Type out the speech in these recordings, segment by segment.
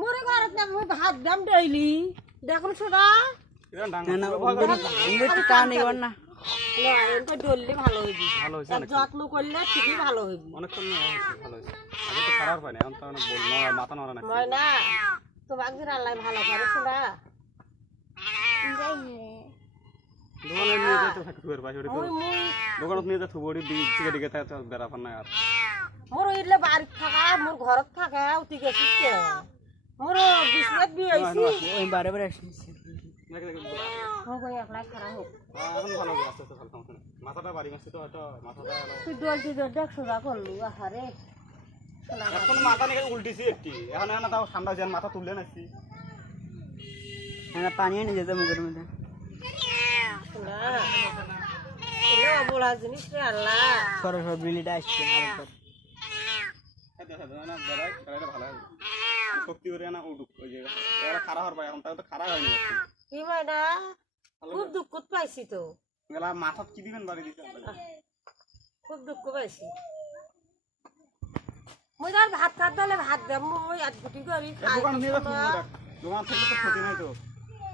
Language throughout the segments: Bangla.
মোরে ঘরত না মই ভাত দাম ডেইলি দেখুন ছোড়া না না ওই টান নিবার না না এটা ডললে ভালো হইবি যত্ন করলে ঠিকই ভালো হইবি অনেকক্ষণ ভালো হয়েছে আগে তো খারাপ হয় না এখন তো অনেক মাথা নড়া না ময়না তোমাকে দিন আল্লাহ ভালো করে ছোড়া দোকানে নিয়ে যেতে থাকে তুই পাশে দোকানত নিয়ে যেতে বড়ি দিকে দিকে থাকে বেড়াফার না আর মোর ইলে বাড়ি থাকা মোর ঘরত থাকে উঠি গেছিস কে মোর বিছনাত বি আইছি ওই বারে বারে আসিস ও কই একলা খারাপ হোক এখন ভালো হবে আস্তে আস্তে ভালো থাকছে মাথাটা বাড়ি মারছে তো হয়তো মাথাটা তুই ডলটি দেখ সোজা করলু আহারে এখন মাথা নিয়ে উল্টিছি একটি এখন এখন তাও ঠান্ডা যেন মাথা তুললে নাছি না পানি এনে যেতে মুখের মধ্যে না এলো বলা জিনিস রে আল্লাহ সরাসরি বিলিটা আসছে আরেকবার শক্তি করে না উঠুক ওই যে এরা খারাপ হওয়ার পায় এখন তাও তো খারাপ হয়নি কি ময়না খুব দুঃখ পাইছি তো গেলা মাথাত কি দিবেন বাড়ি দিতে খুব দুঃখ পাইছি মই আর ভাত খাত দলে ভাত দেব মই এক গুটি করি দোকান নিয়ে যাচ্ছি দোকান থেকে তো ক্ষতি নাই তো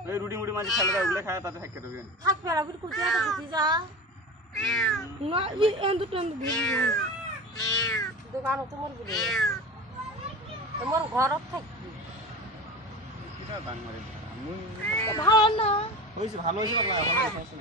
ওই রুটি মুটি মাঝে ছেলেরা উগলে খায় তাতে থাকতে দেবেন থাক পেরা বির কুটি আর গুটি যা না ই এন্ড দোকান তোমার বলে তোমার ঘরত থাকবি এটা দান মারি ভালো না হইছে ভালো হইছে বাবা এখন